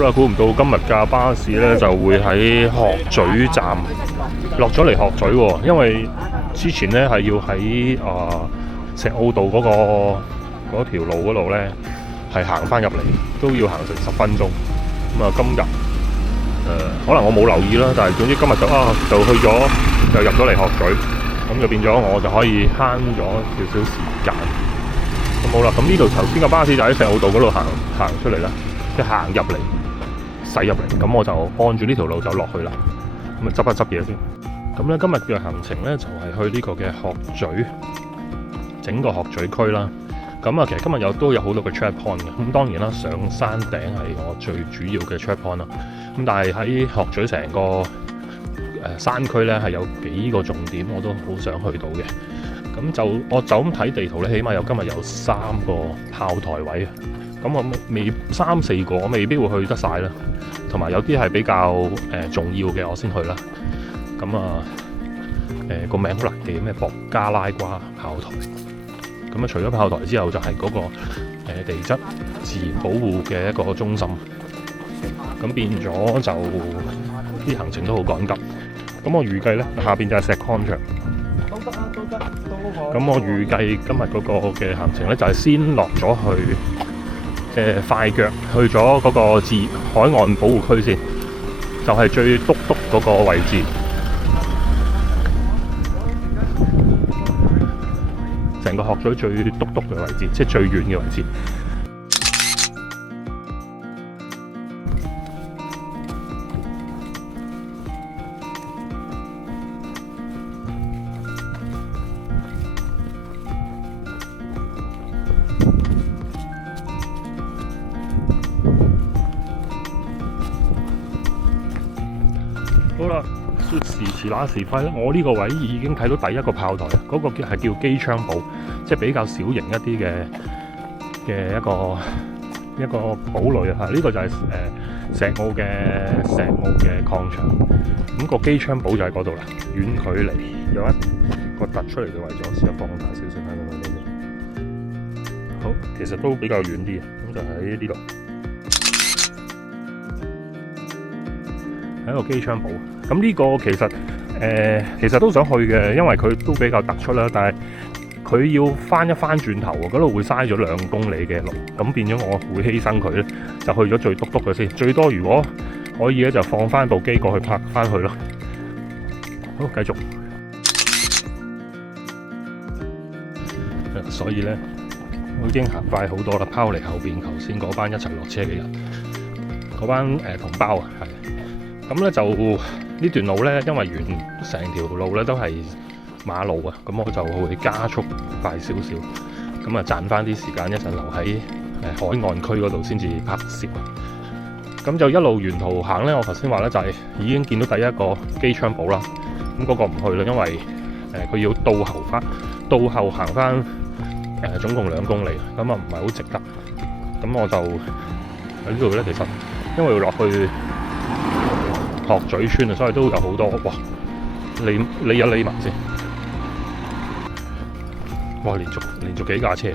好啦，估唔到今日架巴士咧就會喺鶴咀站落咗嚟鶴咀喎，因為之前咧係要喺石澳道嗰條路嗰度咧係行翻入嚟，都要行成10分鐘。咁啊，今日可能我冇留意啦，但係總之今日就去咗，就入咗嚟鶴咀，咁就變咗我就可以慳咗少少時間。咁好啦，咁呢度頭先個巴士就喺石澳道嗰度行出嚟啦，即係行入嚟。駛入嚟，咁我就按住呢條路就落去啦。咁啊，執一執嘢先。咁咧，今日嘅行程咧就係去呢個嘅鶴咀，整個鶴咀區啦。咁啊，其實今日都有好多個 check point 嘅。咁當然啦，上山頂係我最主要嘅 check point 啦。咁但係喺鶴咀成個山區咧係有幾個重點，我都好想去到嘅。咁我就咁睇地圖咧，起碼今日有3個炮台位。咁我未3、4個，我未必會去得晒啦。同埋有啲係比較重要嘅，我先去啦。咁啊個名好難記，咩博加拉瓜炮台。咁啊，除咗炮台之後，就係嗰個地質自然保護嘅一個中心。咁變咗就啲行程都好趕急。咁我預計咧，下邊就係石礦場。都得。咁我預計今日嗰個嘅行程咧，就係先落咗去。快腳去咗嗰個海岸保護區先，就係最篤嗰個位置，成個鶴咀最篤嘅位置，即係最遠嘅位置。好啦，說時遲那時快咧，我呢個位已經睇到第一個炮台，嗰個係叫機槍堡，即係比較小型一啲嘅一個堡壘啊！呢個就係石澳嘅礦場，咁個機槍堡就喺嗰度啦，遠距離有一個突出嚟嘅位置，我試下放大少少睇到呢邊。好，其實都比較遠啲嘅，咁就喺呢度。喺個機槍堡，咁呢個其實都想去嘅，因為佢都比較突出啦。但係佢要翻一翻轉頭，嗰度會嘥咗2公里嘅路，咁變咗我會犧牲佢咧，就去咗最篤嘅先。最多如果可以咧，就放翻部機過去拍翻去咯。好，繼續。所以咧，我已經行快好多啦，拋離後邊頭先嗰班一齊落車嘅人，嗰班同胞啊，係。咁咧就呢段路咧，因為成條路咧都係馬路啊，咁我就會加速快少少，咁啊賺翻啲時間，一陣留喺海岸區嗰度先至拍攝。咁就一路沿途行咧，我頭先話咧就係已經見到第一個機槍堡啦。咁嗰個唔去啦，因為佢要倒後行翻總共2公里，咁啊唔係好值得。咁我就喺呢度咧，其實因為要落去鶴咀村啊，所以都有好多哇！你有理埋先，哇！連續幾架車，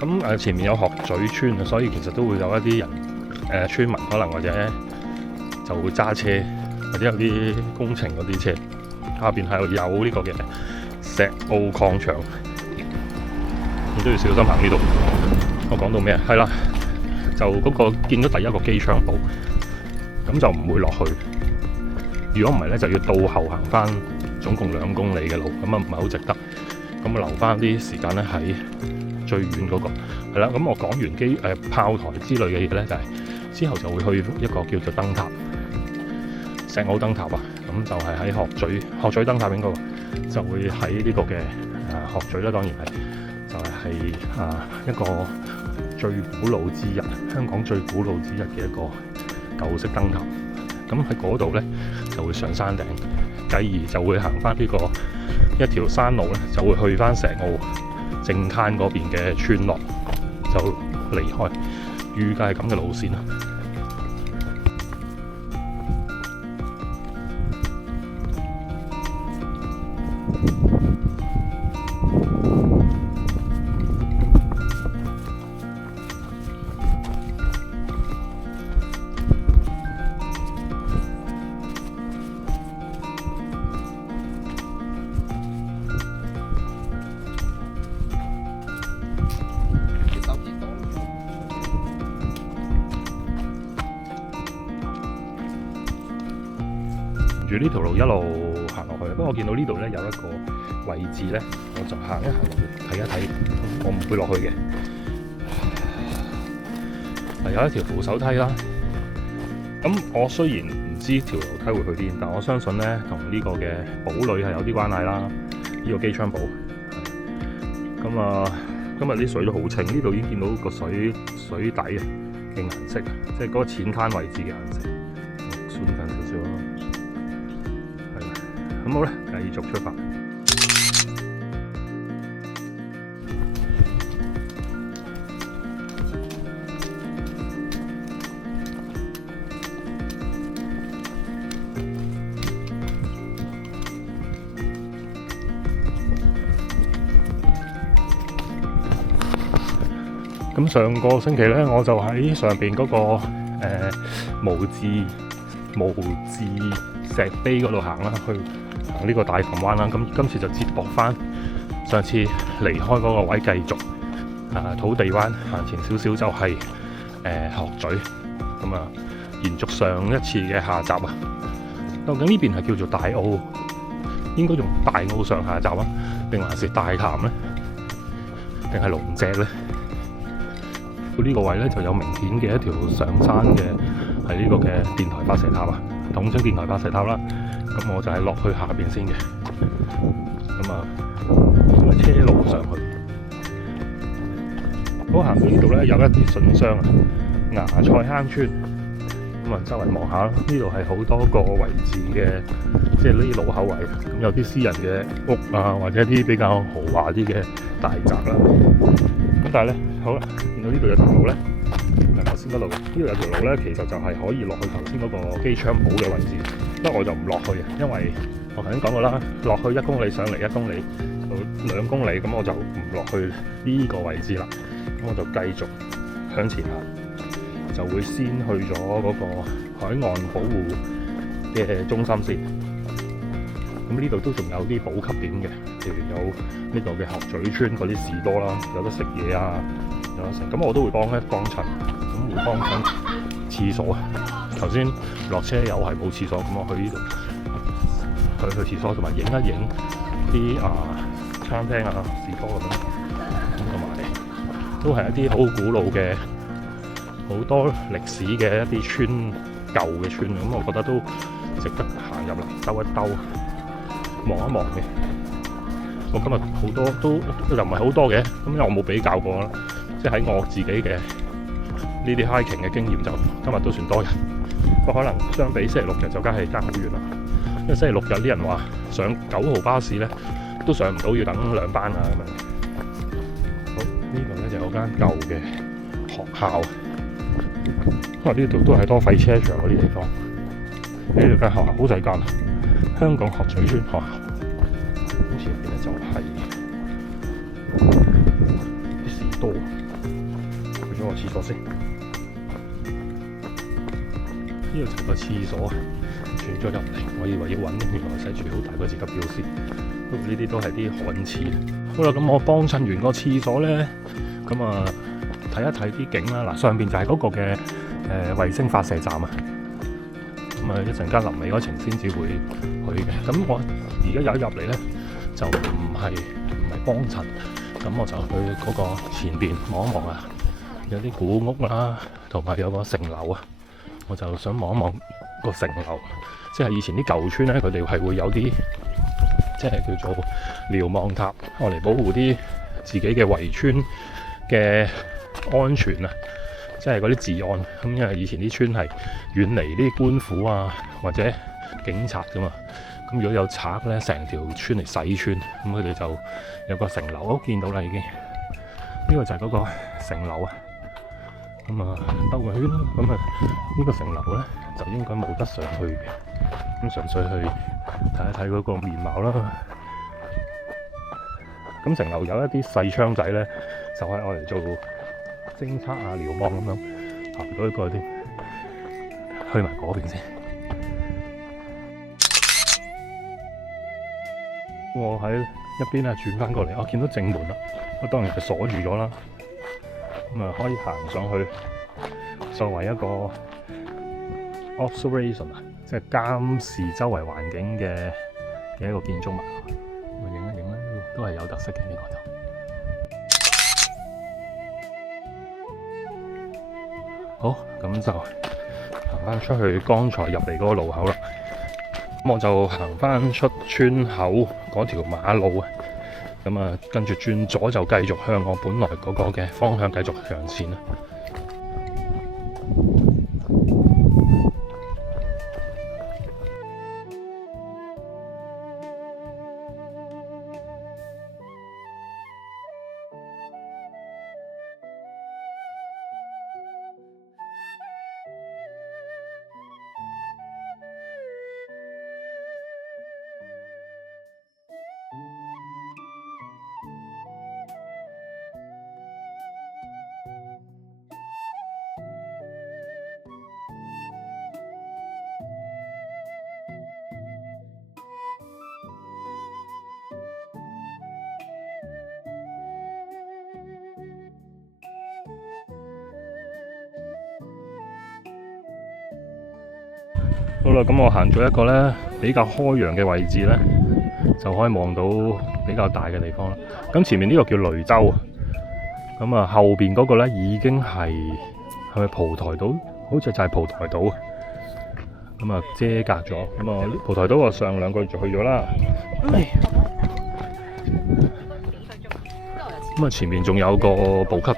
咁前面有鶴咀村啊，所以其實都會有一啲人村民可能或者就會揸車，或者有啲工程嗰啲車。下邊係有呢個嘅石澳礦場，你都要小心行呢度。我講到咩啊？係啦，就嗰個見到第一個機槍堡，咁就唔會落去。如果唔係咧，就要倒後行翻總共2公里嘅路，咁啊唔係好值得。咁啊留翻啲時間咧喺最遠嗰個係啦。咁我講完炮台之類嘅嘢咧，就係之後就會去一個叫做燈塔，石澳燈塔啊。咁就係喺鶴咀燈塔應該就會喺呢個嘅鶴咀啦。當然係就係一個最古老之一，香港最古老之一嘅一個舊式燈塔。咁喺嗰度咧就會上山頂，繼而就會行翻呢個一條山路咧，就會去翻石澳正灘嗰邊嘅村落，就離開。預計係咁嘅路線啦。住呢條路一路行落去。不過我見到呢度咧有一個位置咧，我就行一行落去睇一睇，我唔會落去嘅。有一條扶手梯啦。咁我雖然唔知條樓梯會去邊，但我相信咧同呢個嘅堡壘係有啲關係啦。呢個機槍堡。咁啊，今日啲水都好清，呢度已經見到個水底啊嘅顏色，即係嗰個淺灘位置嘅顏色。轉近少少咯，係啦。咁好啦，繼續出發。咁上個星期咧，我就喺上邊嗰個無字石碑嗰度行啦，去行呢個大琴灣啦。咁今次就接駁翻上次離開嗰個位，繼續土地灣行前少少就係鶴咀。咁啊，延續上一次嘅下集啊。究竟呢邊係叫做大澳，應該用大澳上下集啊，定還是大潭咧，定係龍脊咧？呢個位咧就有明顯嘅一條上山嘅係呢個嘅電台發射塔啊，統稱電台發射塔啦。咁我就係落去下邊先嘅，咁啊，因為車路上去。好，行到呢度咧有一啲筍傷啊，芽菜坑村。咁啊，周圍望下啦，呢度係好多個位置嘅，即係呢啲路口位。咁有啲私人嘅屋啊，或者啲比較豪華啲嘅大宅啦。咁但係咧，好啦，見到呢度有條路咧，頭先嗰度呢度有條路咧，其實就係可以落去頭先嗰個機槍堡嘅位置。不過我就唔落去啊，因為我頭先講過啦，落去1公里上嚟1公里到2公里，咁我就唔落去呢個位置啦。咁我就繼續向前行，就會先去咗嗰個海岸保護嘅中心先。咁呢度都仲有啲補給點嘅，譬如有呢個嘅鶴咀村嗰啲士多啦，有得食嘢啊，有得食。咁我都會幫襯，咁會幫襯廁所啊。頭先落車又係冇廁所，咁我去呢度去廁所，同埋影一影啲餐廳啊、士多咁樣。咁同埋都係一啲好古老嘅、好多歷史嘅一啲村，舊嘅村。咁我覺得都值得行入嚟兜一兜。望一望嘅，我今日好多都又唔係好多嘅，咁因為我冇比較過啦，即係喺我自己嘅呢啲 hiking 嘅經驗，就今日都算多人。不過可能相比星期六日就梗係爭好遠啦，因為星期六日啲人話上9號巴士咧都上唔到，要等2班啊咁樣。好，呢度咧就有間舊嘅學校，因為呢度都係多廢車場嗰啲地方。呢度間學校好細間。香港鶴咀村學校，好似入邊咧就係啲士多。去咗個廁所先，呢度就係個廁所啊！轉咗入嚟，我以為要揾，原來寫住好大個字級標示。不過呢啲都係啲旱廁。好啦，咁我幫襯完個廁所咧，咁啊睇一睇啲景啦。嗱，上邊就係嗰個嘅衛星發射站啊。咁啊，一陣間臨尾嗰程先至會去嘅。咁我而家有一入嚟咧，就唔係幫襯，咁我就去嗰個前邊望一望啊，有啲古屋啦，同埋有個城樓啊，我就想望一望個城樓，即係以前啲舊村咧，佢哋係會有啲即係叫做瞭望塔，我嚟保護啲自己嘅圍村嘅安全啊。即係嗰啲治安，咁因為以前啲村係遠離啲官府啊或者警察噶嘛，咁如果有賊咧，成條村嚟洗村，咁佢哋就有個城樓，我見到啦已經。呢個就係嗰個城樓啊，咁啊兜個圈啦，咁啊呢個城樓咧就應該冇得上去嘅，咁純粹去睇一睇嗰個面貌啦。咁城樓有一啲細窗仔咧，就係我嚟做偵測啊、瞭望咁樣，行到一個添，去埋嗰邊先。我喺一邊啊轉翻過嚟，我見到正門啦，我當然係鎖住咗啦。咁啊可以行上去，作為一個 observation 啊，即係監視周圍環境嘅一個建築物。咁影一影啦，都係有特色嘅呢個就。好，咁就行翻出去剛才入嚟嗰個路口啦。咁我就行翻出村口嗰條馬路啊。咁啊，跟住轉左就繼續向我本來嗰個嘅方向繼續向前啦。好啦，咁我行咗一個咧比較開揚嘅位置咧，就可以望到比較大嘅地方啦。咁前面呢個叫雷洲啊，咁啊後邊嗰個咧已經係咪蒲台島？好似就係蒲台島啊。咁啊遮隔咗，咁啊蒲台島我上兩個月就去咗啦。咁啊前面仲有個補給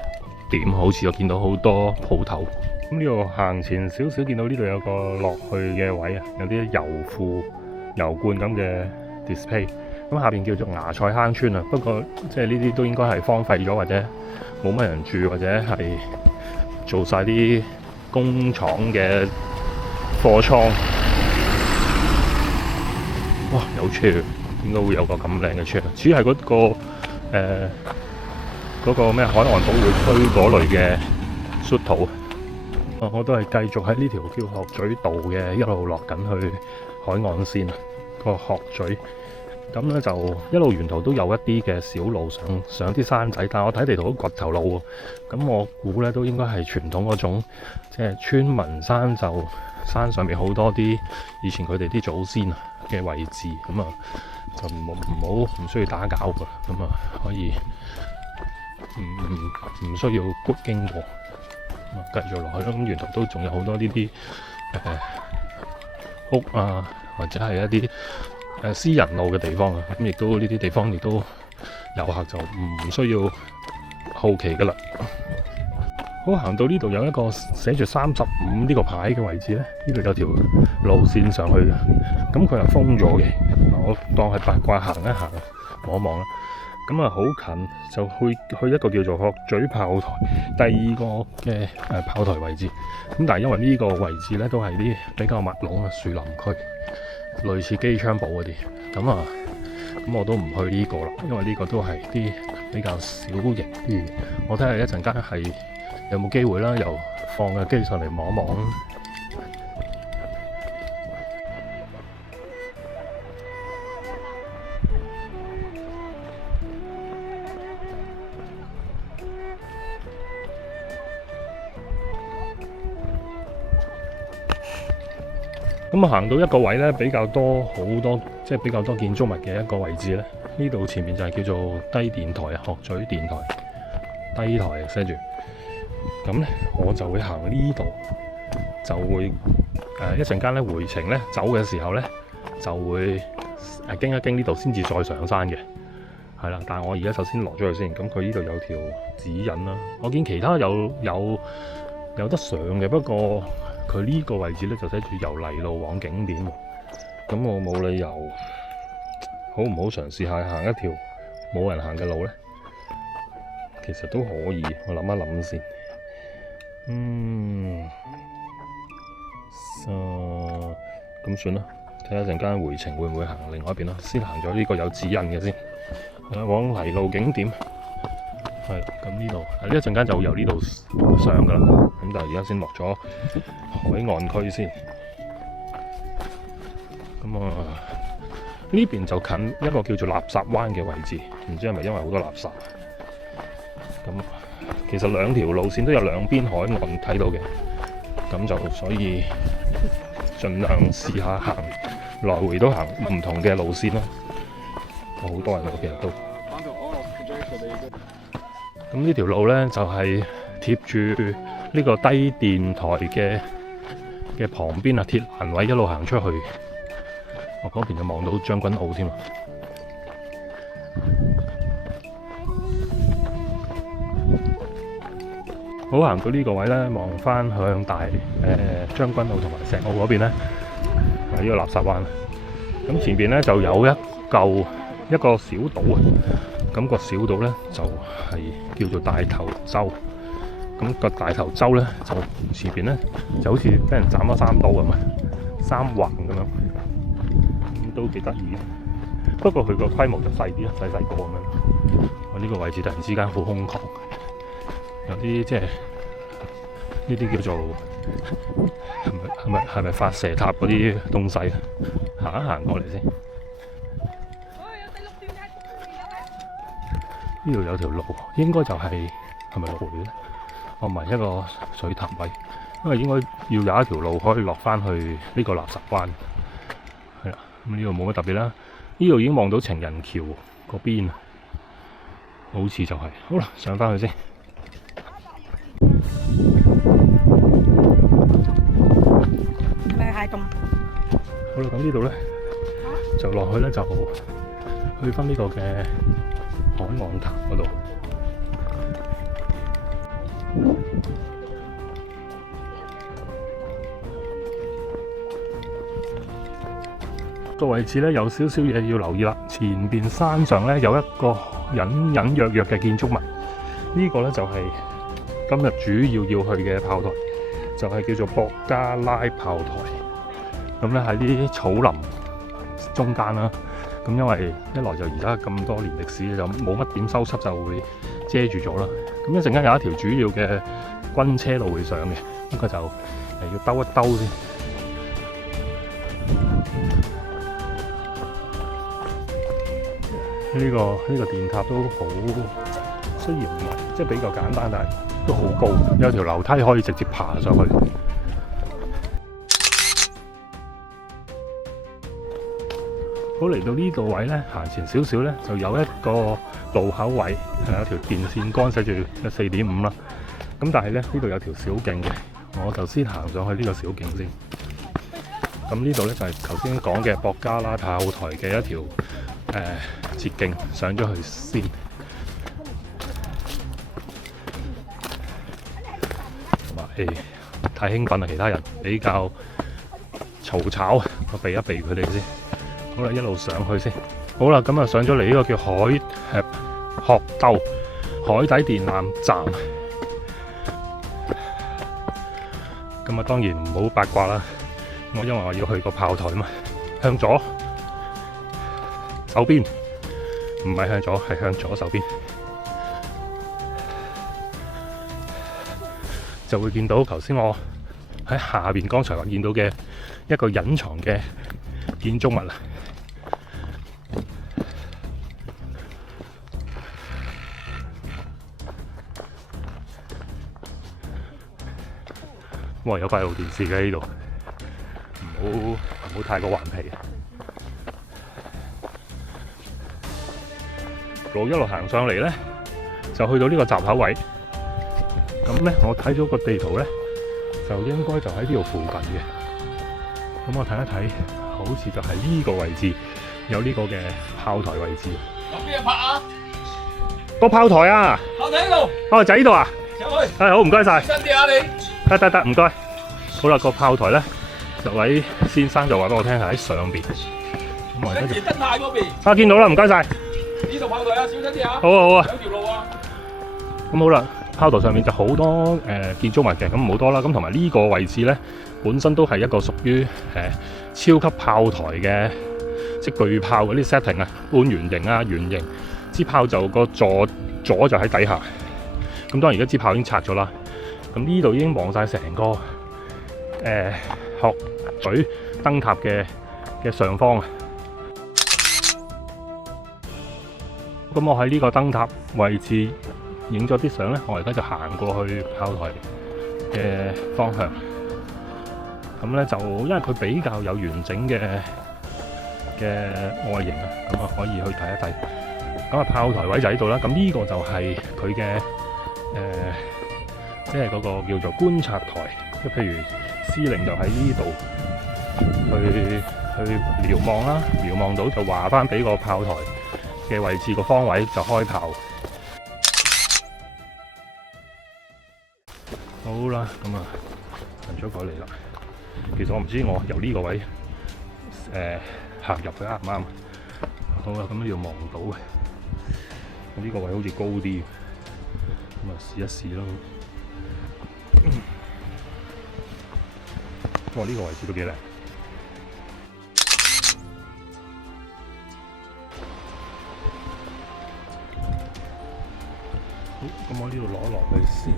點，好似我見到好多鋪頭。咁呢度行前少少，見到呢度有個落去嘅位啊，有啲油庫、油罐咁嘅 display。咁下邊叫做芽菜坑村啊，不過即係呢啲都應該係荒廢咗，或者冇乜人住，或者係做晒啲工廠嘅貨倉。哇！有車，點解會有個咁靚嘅車？似係嗰個咩海岸保護區嗰類嘅xuất土。我都係繼續喺呢條叫鶴咀道嘅一路落緊去海岸線個鶴咀，咁咧就一路沿途都有一啲嘅小路上啲山仔，但係我睇地圖都掘頭路喎，咁我估咧都應該係傳統嗰種，即係村民山就山上面好多啲以前佢哋啲祖先嘅位置，咁啊就唔需要打攪㗎，咁啊可以唔需要經過。繼續落去，咁沿途都仲有好多呢啲屋啊，或者係一啲私人路嘅地方啊，咁亦都呢啲地方亦都遊客就唔需要好奇噶啦。好，行到呢度有一個寫住35呢個牌嘅位置咧，呢度有條路線上去嘅，咁佢係封咗嘅，我當係八卦行一行望一望啦。咁啊，好近就去一個叫做鶴咀炮台，第二個嘅炮台位置。咁但係因為呢個位置咧都係啲比較密攏嘅樹林區，類似機槍堡嗰啲。咁我都唔去呢個啦，因為呢個都係啲比較小型啲嘅。我睇下一陣間係有冇機會啦，又放個機上嚟望一望。咁啊，行到一個位咧，比較多好多，即係比較多建築物嘅一個位置咧。呢度前面就係叫做低電台啊，鶴咀電台低台寫住。咁咧，我就會行呢度，就會一陣間咧回程咧走嘅時候咧，就會經一經呢度先至再上山嘅。係啦，但係我而家首先落咗去先。咁佢呢度有條指引啦，我見其他有得上嘅，不過佢呢個位置咧就寫住由泥路往景點喎，咁我冇理由好唔好嘗試下行一條冇人行嘅路咧？其實都可以，我諗一諗先。咁算啦，睇下陣間回程會唔會行另外一邊咯。先行咗呢個有指引嘅先，往泥路景點。係啦，咁呢度呢一陣間就會由呢度上噶啦，咁但係而家先落咗海岸區先。咁呢邊就近一個叫做垃圾灣嘅位置，唔知係咪因為好多垃圾？咁其實兩條路線都有兩邊海岸睇到嘅，咁就所以盡量試下行來回都行唔同嘅路線咯。好多人喎，其實都。咁呢條路呢，就係貼住呢個低電台嘅旁邊啊，鐵欄位一路行出去。我嗰邊就望到將軍澳添啊！好，行到呢個位呢，望翻向將軍澳同埋石澳嗰邊呢，係呢個垃圾灣。咁前邊呢，就有一個小島啊。咁個小島呢，就係叫做大頭洲。咁個大頭洲呢，就前邊呢，就好似俾人斬咗3刀咁啊，3橫咁樣，咁都幾得意。不過佢個規模就細啲啦，細個咁樣。我呢個位置突然之間好空曠，有啲即係呢啲叫做係咪發射塔嗰啲東西？行一行過嚟先。呢度有條路，應該就係咪路嚟咧？唔係一個水潭位，因為應該要有一條路可以落翻去呢個垃圾灣。係啦，咁呢度冇乜特別啦。呢度已經望到情人橋嗰邊，好似就係。好啦，上翻去先。咩係咁？好啦，咁呢度咧就落去咧，就去翻呢個嘅海岸潭嗰度。個位置咧有少少嘢要留意啦。前邊山上咧有一個隱隱約約嘅建築物，呢個咧就係今日主要去嘅炮台，就係叫做博加拉炮台。咁咧喺啲草林中間啦。咁因為一來就而家咁多年歷史，就冇乜點修葺，就會遮住咗啦。咁一陣間有一條主要嘅軍車路會上嘅，咁佢就要兜一兜先。呢個電塔都好，雖然唔係即係比較簡單，但係都好高，有條樓梯可以直接爬上去。好，嚟到呢度位咧，行前少少咧，就有一個路口位，係有條電線杆寫住4.5啦。咁但係咧，呢度有條小徑嘅，我就先行上去呢個小徑先。咁呢度咧就係頭先講嘅博加拉炮台嘅一條捷徑，上咗去先。同埋太興奮啦，其他人比較嘈吵，我避一避佢哋先。好啦，一路上去先。好啦，咁啊上咗嚟呢個叫鶴兜海底電纜站。咁啊當然唔好八卦啦，因為我要去個炮台嘛。向左手邊，唔係向左，係向左手邊，就會見到頭先我喺下邊剛才話見到嘅一個隱藏嘅建築物啦。哇！有閉路電視嘅呢度，唔好太過頑皮。路一路行上嚟咧，就去到呢個閘口位。咁咧，我睇咗個地圖咧，就應該就喺呢度附近嘅。咁我睇一睇，好似就係呢個位置有呢個嘅炮台位置。有邊日拍啊？個炮台啊！炮台喺度。哦，就喺呢度啊！上去。係好，唔該晒。新啲啊你。得，唔該。好啦，個炮台咧，就位先生就話俾我聽係喺上邊。跟住燈塔嗰邊。啊，見到啦，唔該晒。呢度炮台啊，小心啲啊！好啊。兩條路啊。咁好啦，炮台上面就好多建築物嘅，咁唔好多啦。咁同埋呢個位置咧，本身都係一個屬於超級炮台嘅，即係巨炮嗰啲 setting 啊，半圓形啊、圓形支炮就個座就喺底下。咁當然而家支炮已經拆咗啦。咁呢度已經望晒成個鶴咀燈塔嘅上方啊！咁我喺呢個燈塔位置影咗啲相咧，我而家就行過去炮台嘅方向。咁咧就因為佢比較有完整嘅外形啊，咁啊可以去睇一睇。咁啊炮台位就喺度啦，咁呢個就係佢嘅即係嗰個叫做觀察台，即係譬如司令就喺呢度去瞭望啦，瞭望到就話翻俾個炮台嘅位置個方位就開炮。好啦，咁啊行咗過嚟啦。其實我唔知我由呢個位行入去啱唔啱。好啦，咁呢度望到嘅，呢個位好似高啲，咁啊試一試咯。哇！呢個位置都幾靚。好，咁我呢度攞落去先。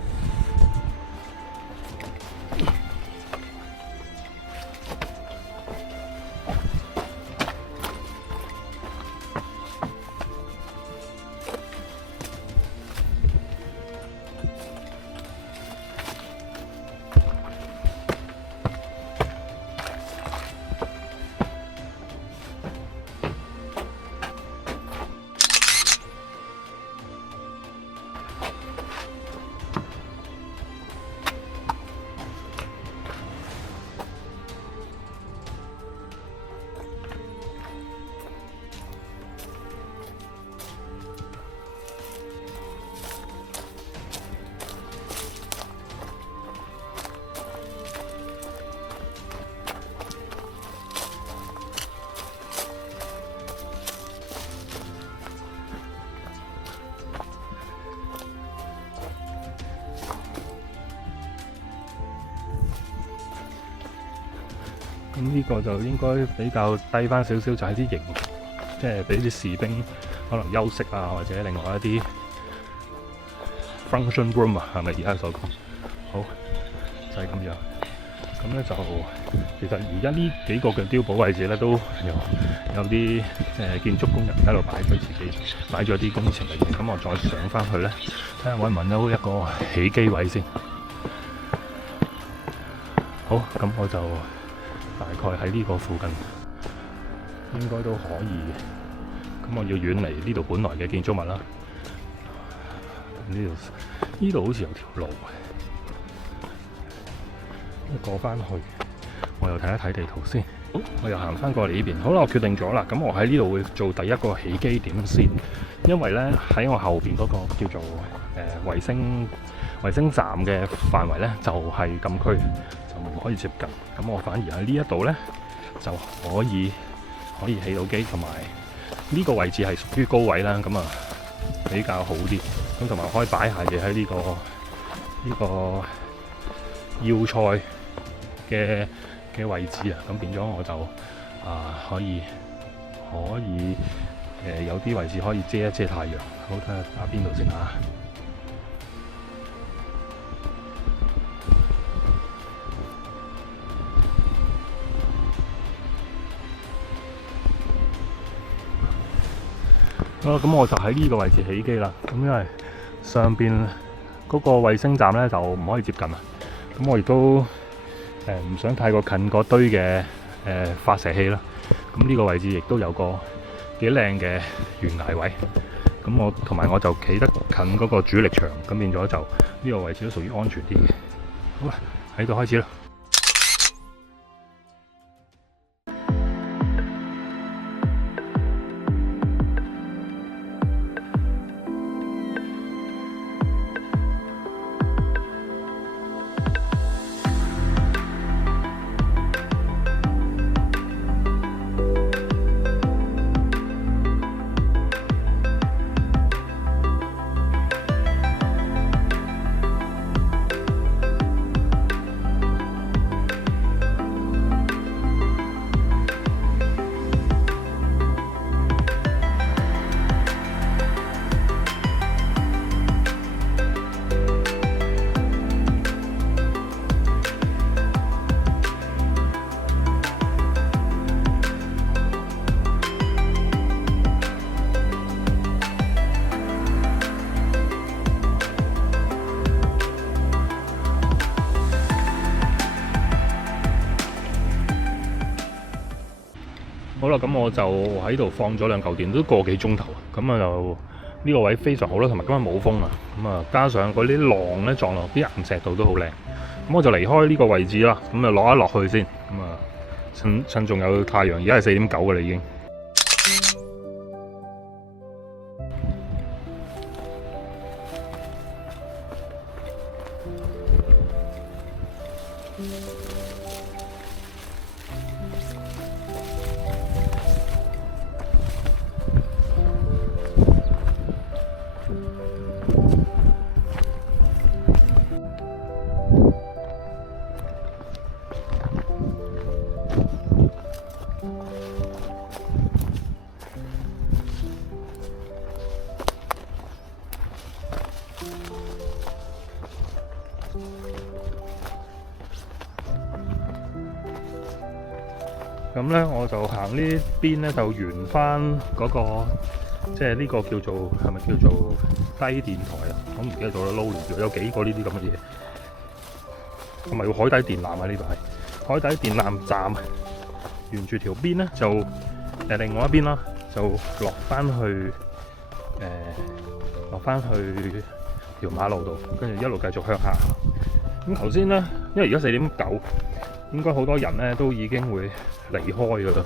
咁呢個就應該比較低翻少少，就係啲營，即係俾啲士兵可能休息啊，或者另外一啲 function room 啊，係咪而家所講？好，就係咁樣。咁咧就其實而家呢幾個嘅碉堡位置咧，都有啲建築工人喺度擺咗自己擺咗啲工程嘅嘢。咁我再上翻去咧，睇下揾唔揾到一個起機位先。好，咁我就大概喺呢個附近應該都可以嘅。咁我要遠離呢度本來嘅建築物啦。呢度好似有條路，過翻去，我又睇一睇地圖先。好，我又行翻過嚟呢邊。好啦，我決定咗啦。咁我喺呢度會做第一個起機點先，因為咧喺我後邊嗰個叫做衛星站嘅範圍咧就係禁區，就唔可以接近。咁我反而喺呢一度咧就可以起到機，同埋呢個位置係屬於高位啦，咁啊比較好啲。咁同埋可以擺下嘢喺呢個要塞嘅位置啊，咁變咗我就可以有啲位置可以遮一遮太陽。好，睇下打邊度先啊！咁我就喺呢個位置起機啦。咁因為上邊嗰個衛星站咧就唔可以接近啦。咁我亦都唔想太過近嗰堆嘅發射器啦。咁呢個位置亦都有個幾靚嘅懸崖位。咁我就企得近嗰個主力牆，咁變咗就呢個位置都屬於安全啲嘅。好啦，喺度開始啦。啦，咁我就喺度放咗2嚿電，都個幾鐘頭。咁啊就呢個位非常好啦，同埋今日冇風啊。咁啊加上嗰啲浪咧撞落啲岩石度都好靚。咁我就離開呢個位置啦，咁啊落一落去先。咁啊趁仲有太陽，而家係4點9嘅啦已經。咁咧我就行呢邊咧，就沿翻嗰個，即係呢個叫做係咪叫做低電台啊？我唔記得咗啦，撈亂咗，有幾個呢啲咁嘅嘢。同埋海底電纜啊，呢度係海底電纜站，沿住條邊咧就另外一邊啦，就落翻去條馬路度，跟住一路繼續向下。咁頭先咧，因為而家4點9，應該好多人咧都已經會離開㗎啦。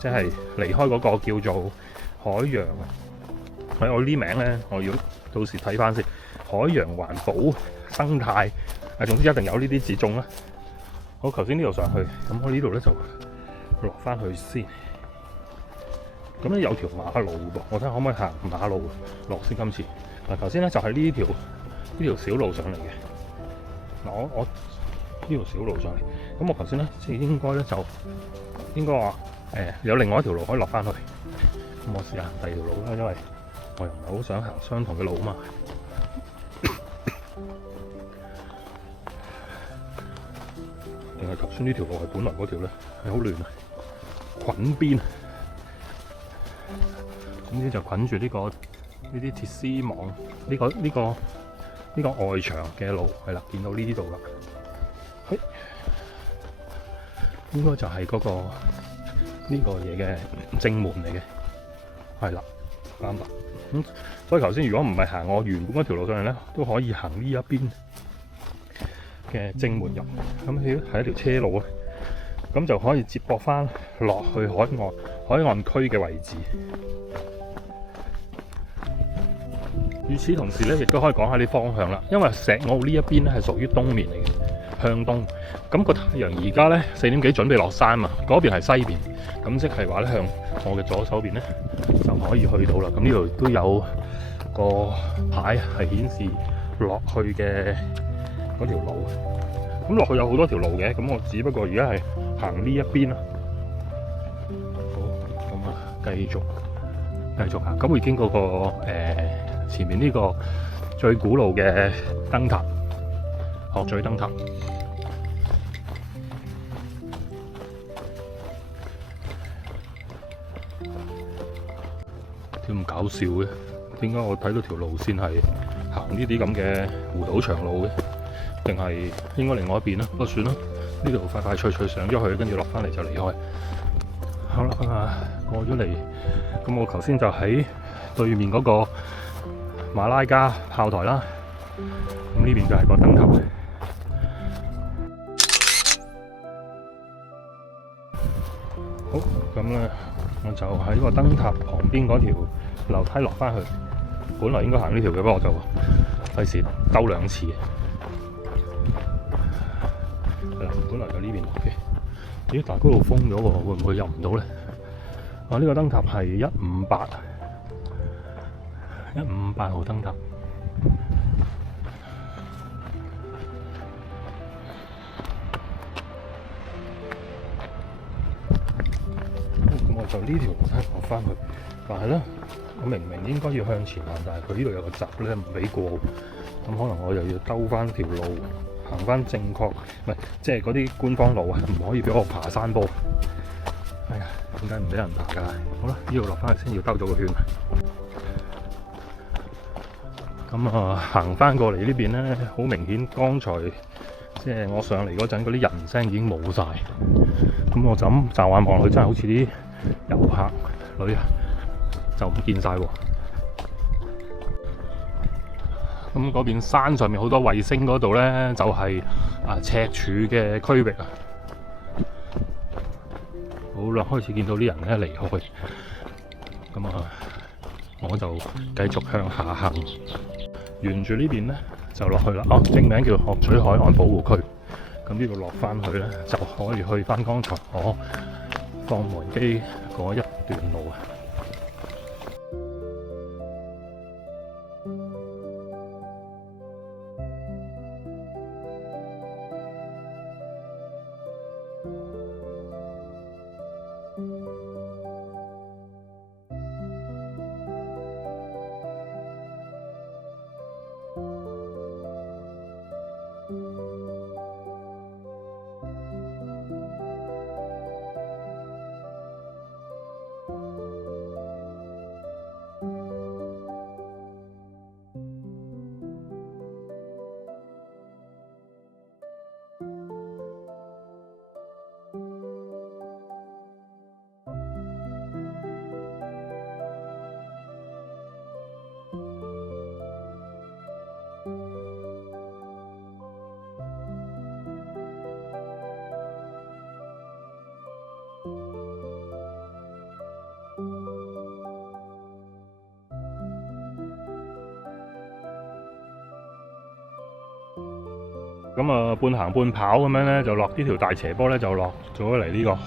即係離開嗰個叫做海洋啊。喺我呢名咧，我要到時睇翻先。海洋環保生態總之一定有呢啲字中啦。好，頭先呢度上去，咁我呢度咧就落翻去先。咁咧有條馬路噃，我睇下可唔可以行馬路落先。今次嗱，頭先咧就係呢條小路上嚟嘅。嗱，我呢條小路上嚟，咁我頭先咧即係應該話有另外一條路可以落翻去。咁我試下第二條路啦，因為我又唔係好想行相同嘅路啊嘛。定係頭先呢條路係本來嗰條咧？係好亂啊，捆邊。咁呢就捆住呢啲鐵絲網，呢個外牆嘅路係啦，見到呢度啦。嘿，應該就係嗰個呢個嘢嘅正門嚟嘅，係啦，啱啦。咁所以頭先如果唔係行我原本嗰條路上嚟咧，都可以行呢一邊嘅正門入。咁呢係一條車路啊，咁就可以接駁翻落去海岸區嘅位置。與此同時咧，亦都可以講下啲方向啦。因為石澳呢一邊咧係屬於東面嚟嘅，向東。咁個太陽而家咧4點幾準備落山嘛，嗰邊係西邊。咁即係話咧向我嘅左手邊咧就可以去到啦。咁呢度都有個牌係顯示落去嘅嗰條路。咁落去有好多條路嘅，咁我只不過而家係行呢一邊啦。好，咁啊繼續行。咁會經過個前面呢個最古老嘅燈塔，鶴咀燈塔。點咁搞笑嘅？點解我睇到條路線係行呢啲咁嘅湖島長路嘅？定係應該另外一邊啦？不過算啦，呢度快脆上咗去，跟住落翻嚟就離開。好啦，咁啊過咗嚟，咁我頭先就喺對面嗰個馬拉加炮台啦，咁呢邊就係個燈塔。好，咁咧我就喺個燈塔旁邊嗰條樓梯落翻去。本來應該行呢條嘅，不過我就費事兜2次。係啦，本來就呢邊落嘅。咦？但係嗰度封咗喎，會唔會入唔到咧？啊！呢個燈塔係158號燈塔。咁我就呢條樓梯落翻去，但係咧，我明應該要向前行，但係佢呢度有個閘咧唔俾過，咁可能我又要兜翻條路，行翻正確，唔係即係嗰啲官方路啊，唔可以俾我爬山坡。哎呀，點解唔俾人爬㗎？好啦，呢度落翻去先，要兜咗個圈。咁啊，行翻過嚟呢邊咧，好明顯剛才即係我上嚟嗰陣，嗰啲人聲已經冇晒。咁我就咁驟眼望落去，真係好似啲遊客女啊，就唔見晒喎。咁嗰邊山上面好多衛星嗰度咧，就係赤柱嘅區域啊。好啦，開始見到啲人咧離開，咁我就繼續向下行，沿住呢邊咧就落去啦。正名叫鶴咀海岸保護區。咁呢度落翻去咧，就可以去翻剛才我放無人機嗰一段路啊。咁半行半跑咁樣咧，就落呢條大斜坡咧，就落咗嚟呢個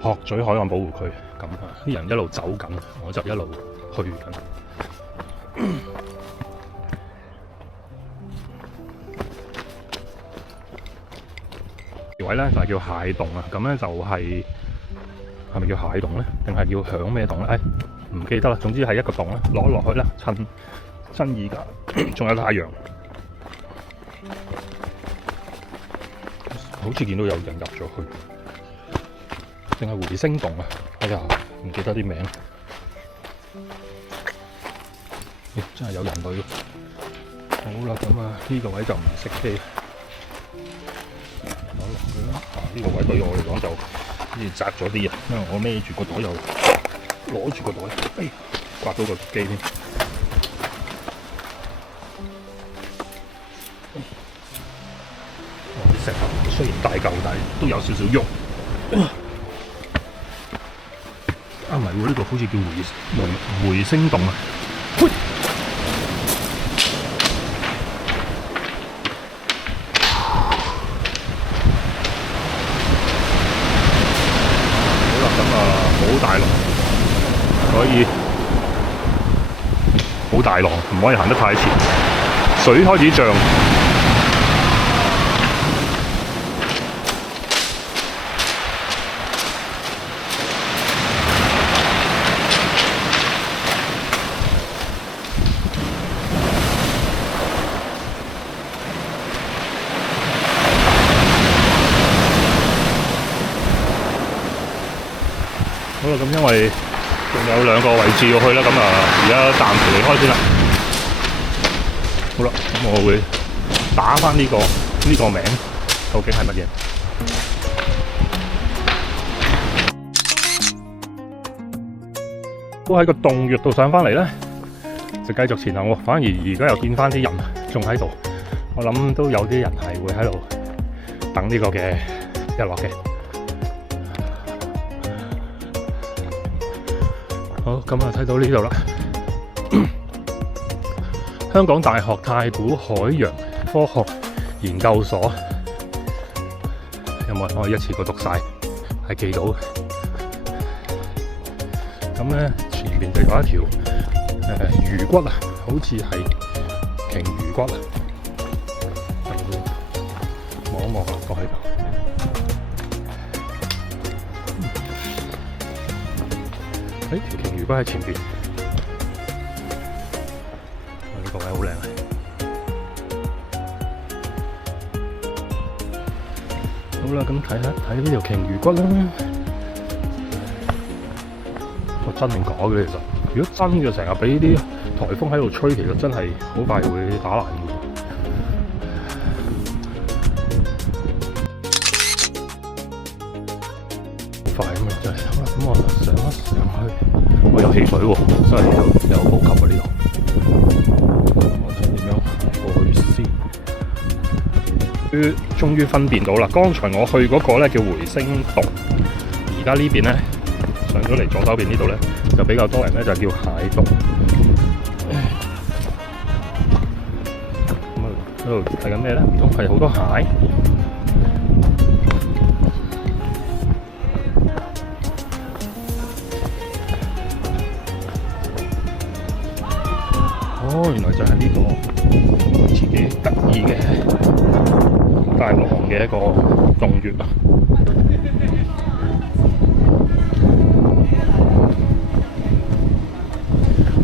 鶴咀海岸保護區。咁啲人一路走緊，我就一路去緊。條位咧就係叫蟹洞啊。咁咧就係咪叫蟹洞咧？定係叫響咩洞咧？唔記得啦。總之係一個洞啦，落去啦，趁真而家仲有太陽。好似見到有人入咗去，定係回聲洞啊？哎呀，唔記得啲名。真係有人類。好啦，咁呢個位就唔識飛，攞落去啦。呢個位對我嚟講就好似窄咗啲啊，因為我孭住個袋又攞住個袋，刮到個機添。石頭雖然大嚿，但係都有少少喐。唔係喎，呢度好似叫回聲洞啊！好啦，咁好大浪，所以好大浪，唔可以行得太前。水開始漲。好啦，咁因為仲有2個位置要去啦，咁而家暫時離開先啦。好啦，咁我會打返呢個名，究竟係乜嘢？都喺個洞穴度上返嚟咧，就繼續前行喎。反而而家又見返啲人仲喺度，我諗都有啲人係會喺度等呢個嘅日落嘅。好，咁睇到呢度啦。香港大學太古海洋科學研究所，有冇人可以一次過讀晒？係記到嘅。咁咧，前面就有一條魚骨啊，好似係鯨魚骨啊。望一望過去度。條鯨魚骨喺前邊，呢個位好靚啊！好啦，咁睇呢條鯨魚骨啦。我真定假嘅其實？如果真嘅，成日俾啲颱風喺度吹，其實真係好快會打爛嘅。我有汽水喎，真係有補給啊呢度。我睇點樣過去先。終於分辨到啦，剛才我去嗰個咧叫回聲洞，而家呢邊咧上咗嚟左手邊呢度咧就比較多人咧就叫蟹洞。咁啊喺度睇緊咩咧？唔通係好多蟹？哦，原來就係呢個自己得意嘅大浪嘅一個洞穴啊！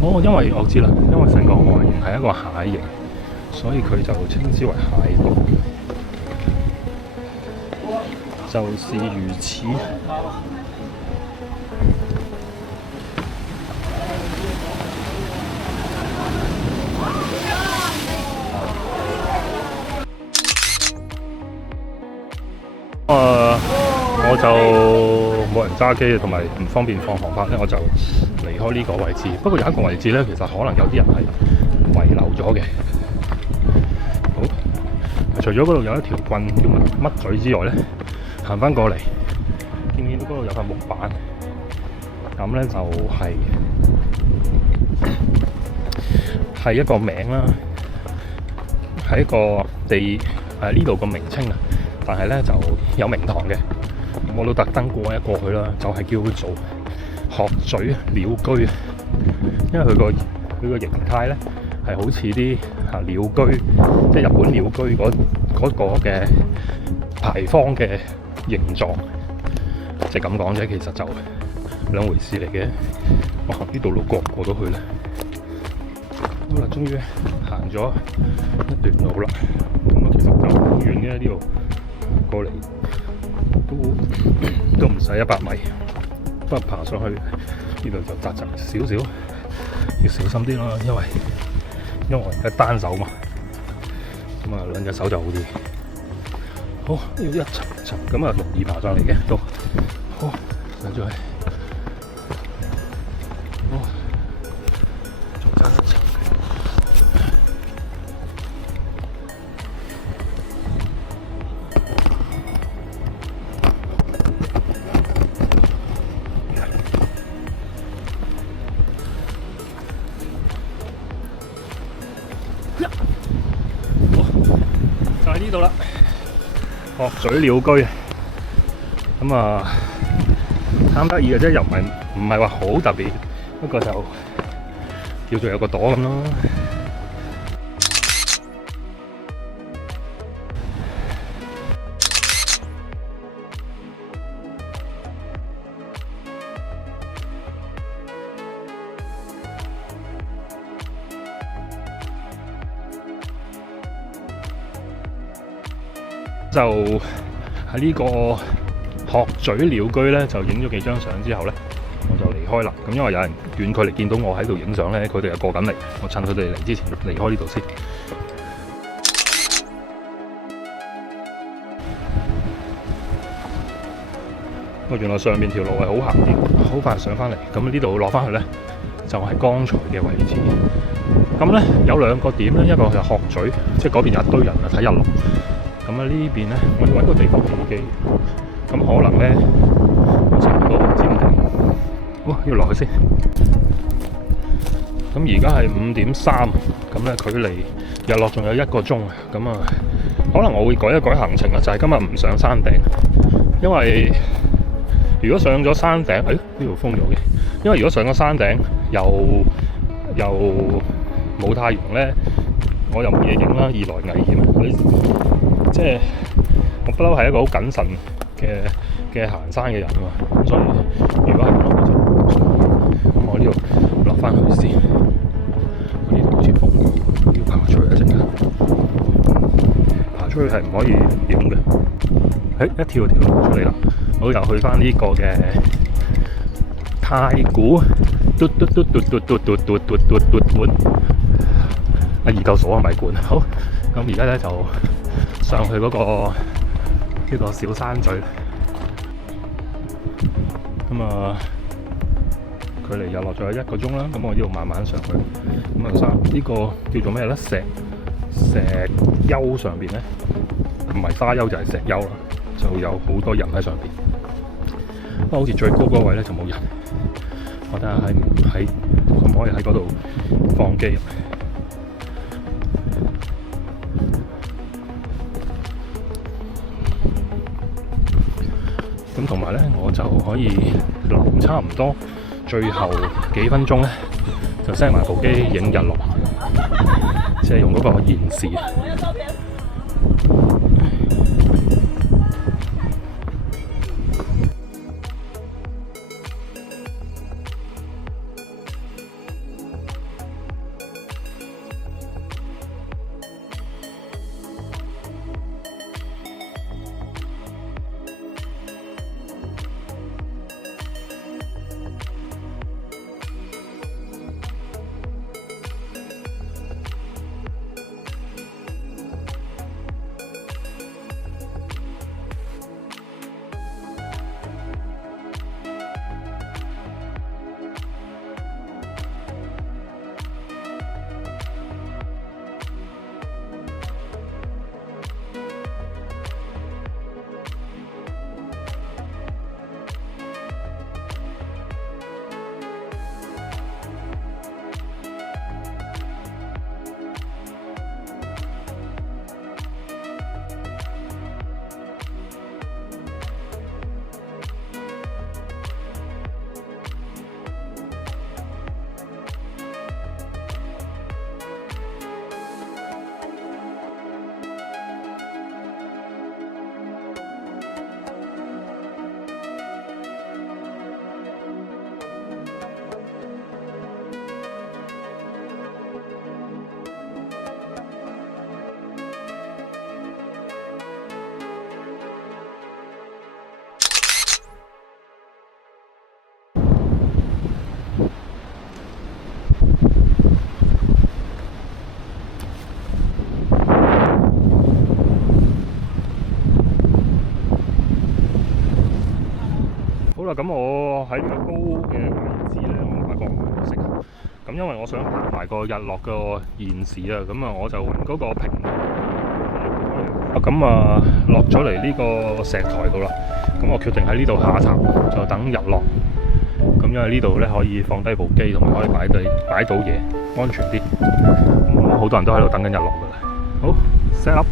哦，因為我知啦，因為成個外形係一個蟹形，所以佢就稱之為蟹洞，就是如此。我就冇人揸機，同埋唔方便放航拍咧，我就離開呢個位置。不過有一個位置咧，其實可能有啲人係遺留咗嘅。好，除咗嗰度有一條棍叫乜嘴之外咧，行翻過嚟，見唔見到嗰度有塊木板？咁咧就係一個名啦，係一個地呢度個名稱啊。但係咧就有名堂嘅，我都特登過去啦，就係叫做鶴咀鳥居，因為佢個形態咧係好似啲鳥居，即係日本鳥居嗰個嘅牌坊嘅形狀，即係咁講啫。其實就兩回事嚟嘅。哇！呢度路過唔過到去咧？好啦，終於行咗一段路啦。咁啊，其實就好遠嘅呢度。過嚟都唔使100米，不過爬上去呢度就窄少少，要小心啲啦，因為我而家單手嘛，咁啊兩隻手就好啲。好，要一層層咁啊容易爬上嚟嘅都。好，上咗去，好，仲爭一層。就喺呢度啦，鶴咀鳥居。咁啊，貪得意嘅啫，又唔係話好特別，不過就叫做有個朵咁咯。就喺呢個鶴咀鳥居咧，就影咗幾張相之後咧，我就離開啦。咁因為有人遠距離見到我喺度影相咧，佢哋又過緊嚟，我趁佢哋嚟之前離開呢度先。原來上面條路係好行啲，好快上翻嚟。咁呢度落翻去咧，就係剛才嘅位置。咁咧有兩個點咧，一個就係鶴咀，即係嗰邊有一堆人啊睇日落。咁啊呢邊咧，我要揾個地方起機。咁可能咧，我差唔多尖頂。哇，要落去先。咁而家係5:03，咁咧距離日落仲有1個鐘。咁啊，可能我會改一改行程啊，就係今日唔上山頂，因為如果上咗山頂，呢度封咗嘅。因為如果上咗山頂又冇太陽咧，我又冇嘢影啦，二來危險。即係我不嬲係一個好謹慎嘅行山嘅人啊嘛，咁所以如果係咁，我呢度落翻去先。呢度好似風雨，要爬出去一陣間。爬出去係唔可以影嘅。一跳就跳出嚟啦！我又去翻呢個嘅太古嘟二嚿鎖係咪館？好，咁而家咧就上去嗰個呢個小山咀。咁啊，距離日落仲有1個鐘啦。咁我呢度慢慢上去。咁啊，呢個叫做咩咧？石丘上邊咧，唔係沙丘就係石丘啦，就有好多人喺上邊。不過好似最高嗰位咧就冇人。我睇下可唔可以喺嗰度放機。咁同埋咧，我就可以留差唔多最後幾分鐘咧，就 set 埋部機影日落，即係用嗰個延時。好啦，咁我喺呢個高嘅位置咧，我發覺唔係好適合。咁因為我想拍埋個日落個現時啊，咁啊我就揾嗰個屏幕。咁啊落咗嚟呢個石台度啦，咁我決定喺呢度下集就等日落。咁因為呢度咧可以放低部機，同埋可以擺到嘢，安全啲。咁好多人都喺度等緊日落㗎啦。好 ，set up。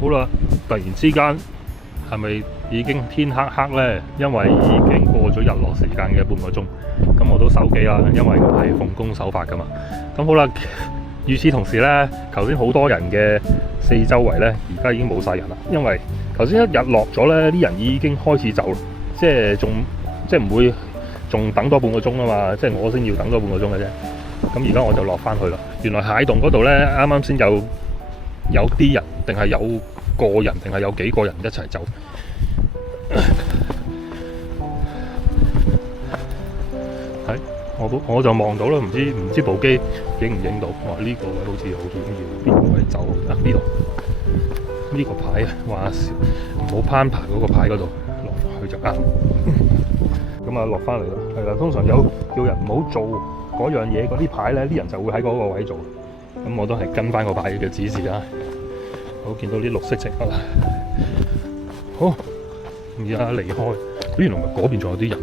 好啦，突然之間係咪已經天黑黑呢？因為已經過咗日落時間嘅半個鐘，咁我都手機啦，因為我係奉公守法噶嘛。咁好啦，與此同時呢，頭先好多人嘅四周圍呢，而家已經冇晒人啦，因為頭先一日落咗呢，啲人已經開始走啦，即係唔會仲等多半個鐘啊嘛，即係我先要等多半個鐘嘅啫。咁而家我就落翻去啦。原來蟹洞嗰度呢，啱啱先有啲人，定係有個人，定係有幾個人一齊走。係，我就望到啦，唔知部機影唔影到。哇！呢個位好似好重要，邊個位走啊？呢度呢個牌啊，話唔好攀爬嗰個牌嗰度落去就啱。咁啊，落翻嚟啦，係啦。通常有叫人唔好做嗰樣嘢，嗰啲牌咧，啲人就會喺嗰個位做。咁我都係跟翻個牌嘅指示啦。好，見到啲綠色植物啦。好，而家離開。原來嗰邊仲有啲人喎。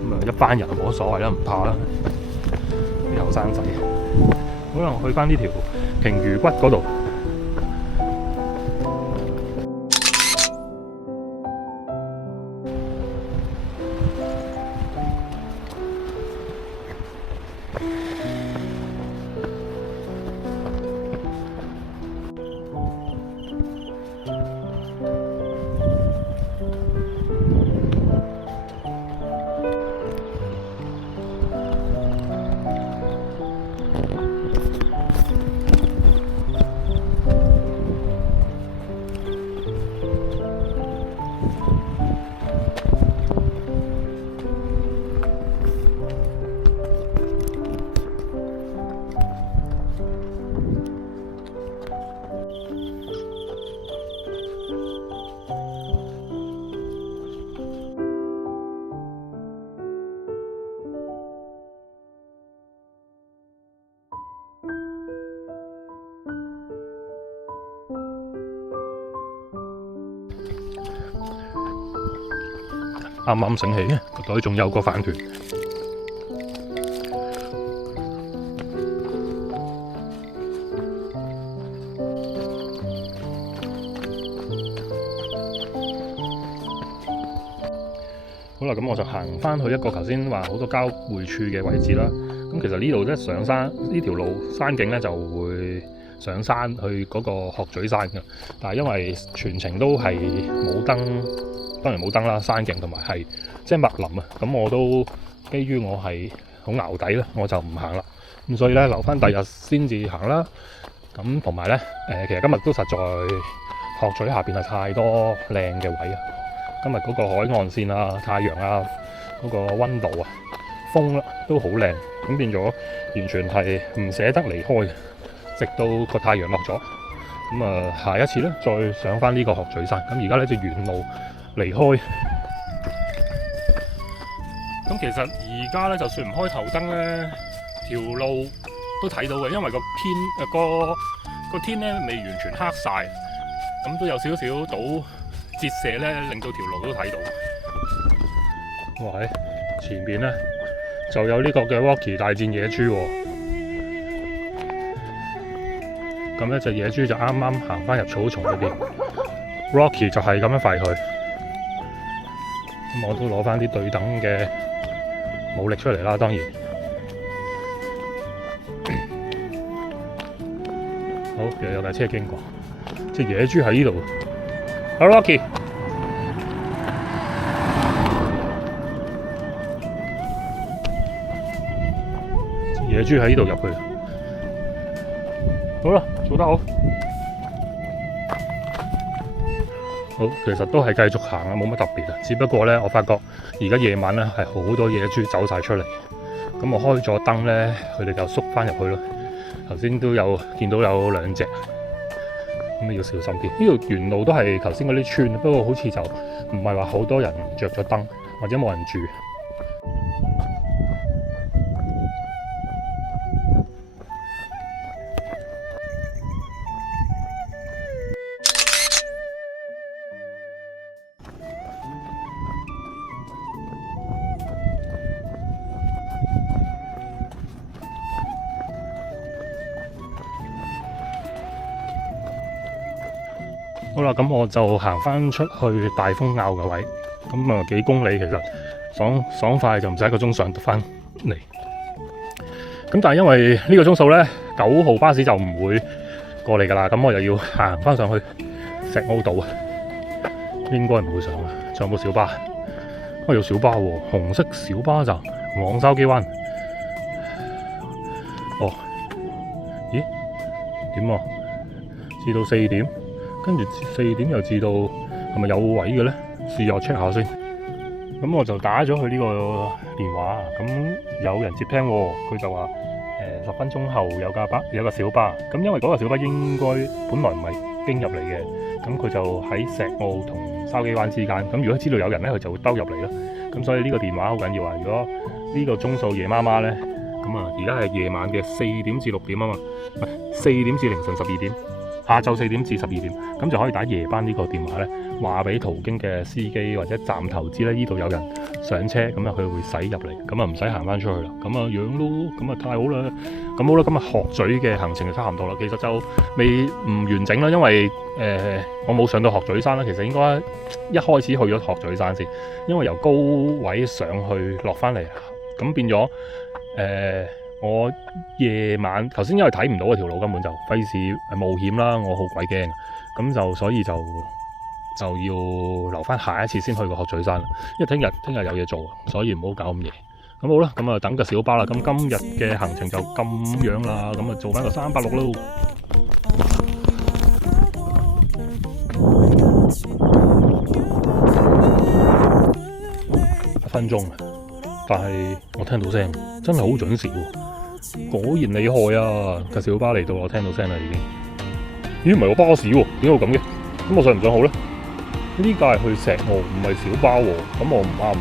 咁啊，一班人冇乜所謂啦，唔怕啦。啲後生仔，可能去翻呢條鯨魚骨嗰度。啱啱醒起，個袋仲有個飯團。好啦，咁我就行翻去一個頭先話好多交匯處嘅位置啦。咁其實呢度咧上山呢條路山徑咧就會上山去嗰個鶴咀山嘅，但係因為全程都係冇燈，當然冇燈啦，山徑同埋係即係密林啊。咁我都基於我係好淆底咧，我就唔行啦。咁所以咧留翻第日先至行啦。咁同埋咧其實今日都實在鶴咀下邊係太多靚嘅位啊！今日嗰個海岸線啊、太陽啊、嗰個溫度啊、風都好靚，咁變咗完全係唔捨得離開嘅，直到個太陽落咗。咁啊，下一次咧再上翻呢個鶴咀山。咁而家咧就沿路離開。咁其實而家咧就算唔開頭燈咧，條路都睇到嘅，因為個天咧未完全黑晒，咁都有少少倒折射咧，令到條路都睇到。哇！喺前邊咧就有呢個嘅 Rocky 大戰野豬喎。咁咧隻野豬就啱啱行翻入草叢裏邊 ，Rocky 就係咁樣吠佢。咁我都攞翻啲對等嘅武力出嚟啦，當然。好，又有架車經過，隻野豬喺呢度。Hello Rocky， 野豬喺呢度入去。好啦，做得好。好，其實都係繼續行啊，冇乜特別啊。只不過咧，我發覺而家夜晚咧係好多野豬走晒出嚟。咁我開咗燈咧，佢哋就縮翻入去咯。頭先都有見到有2隻。咁要小心啲，呢度沿路都係頭先嗰啲村，不過好似就唔係話好多人着咗燈，或者冇人住。好啦，咁我就行翻出去大風坳嘅位，咁啊幾公里其實爽快就唔使1個鐘上翻嚟。咁但係因為呢個鐘數咧，9號巴士就唔會過嚟㗎啦，咁我又要行翻上去石澳道啊，應該唔會上啊。仲有冇小巴？有小巴喎，紅色小巴站往筲箕灣。哦，咦？點啊？至到4點。跟住4點又至到係咪有位嘅咧？試下 check 下先。咁我就打咗佢呢個電話，咁有人接聽喎。佢就話10分鐘後有個小巴。咁因為嗰個小巴應該本來唔係經入嚟嘅，咁佢就喺石澳同筲箕灣之間。咁如果知道有人咧，佢就會兜入嚟咯。咁所以呢個電話好緊要啊！如果呢個鐘數夜媽媽咧，咁啊而家係夜晚嘅4點至6點啊嘛，4點至凌晨12點。下晝4點至12點，咁就可以打夜班呢個電話咧，話俾途經嘅司機或者站頭知咧，呢度有人上車，咁啊佢會駛入嚟，咁啊唔使行翻出去啦，咁啊樣咯，咁啊太好啦，咁好啦，咁啊鶴咀嘅行程就差唔多啦，其實就未唔完整啦，因為我冇上到鶴咀山啦，其實應該一開始去咗鶴咀山先，因為由高位上去落翻嚟，咁變咗我夜晚頭先因為睇唔到嗰條路，根本就費事冒險啦，我好鬼驚，咁就所以就要留翻下一次先去個鶴咀山啦，因為聽日有嘢做，所以唔好搞咁夜。咁好啦，咁啊等個小巴啦，咁今日嘅行程就咁樣啦，咁啊做翻個386咯。1分鐘，但係我聽到聲，真係好準時喎。果然厲害啊！個小巴嚟到，我聽到聲啦已經。咦，唔係個巴士喎，點解會咁嘅？咁我上唔上好咧？呢架係去石澳，唔係小巴喎。咁我唔啱。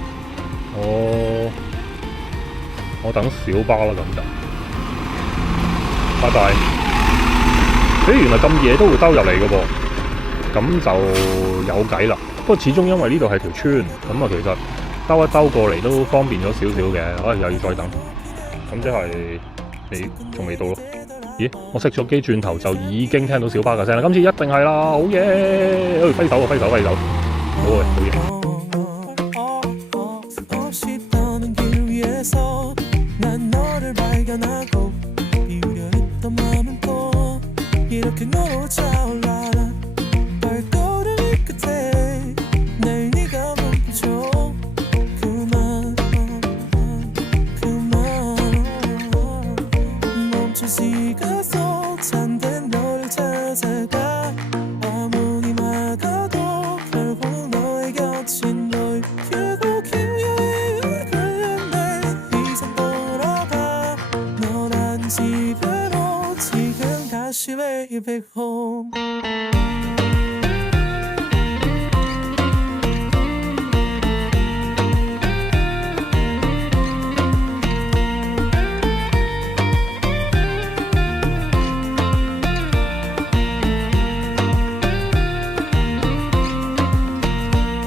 我等小巴啦，咁就。拜拜。原來咁夜都會兜入嚟嘅噃。咁就有計啦。不過始終因為呢度係條村，咁啊其實兜一兜過嚟都方便咗少少嘅，又要再等，咁即係你仲未到咯。咦，我熄咗機轉頭就已經聽到小巴嘅聲啦，今次一定係啦，好嘢！揮手啊，揮手，揮手，好嘅，好嘢。Back home.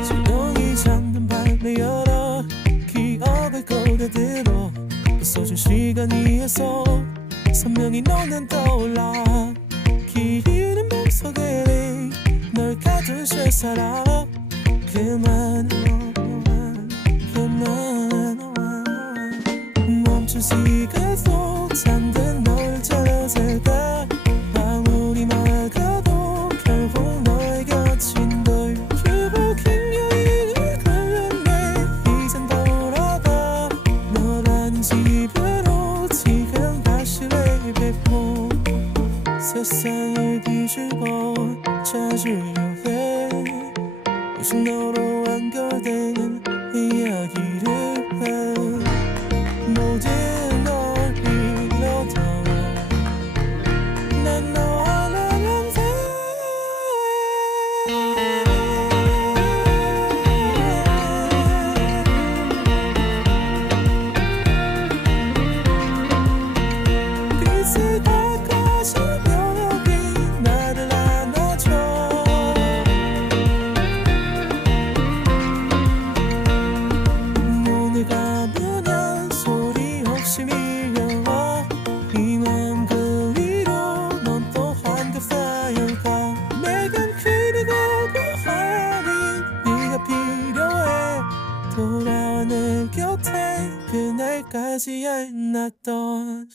조용히 잠든 밤을 열어 기억을 꺼내들어 써준 시간이어서 선명히 너는 떠올라 길이는 맘속에 널 가둔 실사라 그만 멈춘 시간 속 잠든 널 찾아가 아무리 막아도 결국 너의 곁인 걸 유복인 여인을 걸렸네 이젠 돌아가 너라는 집으로 지금 다시 way back home 세상을 뒤집어 찾으려 해 오직 너로 완결되는 이야기를 해 모든 걸 잃어도 난 너 하나면 돼 빛을 닦아주며 나를 안아줘 문을 감으면 소리 없이 밀려와 이 맘 그리로 넌 또 한겹 쌓여가 내겐 그리고 보아린 네가 필요해 돌아와 내 곁에 그날까지 얄났던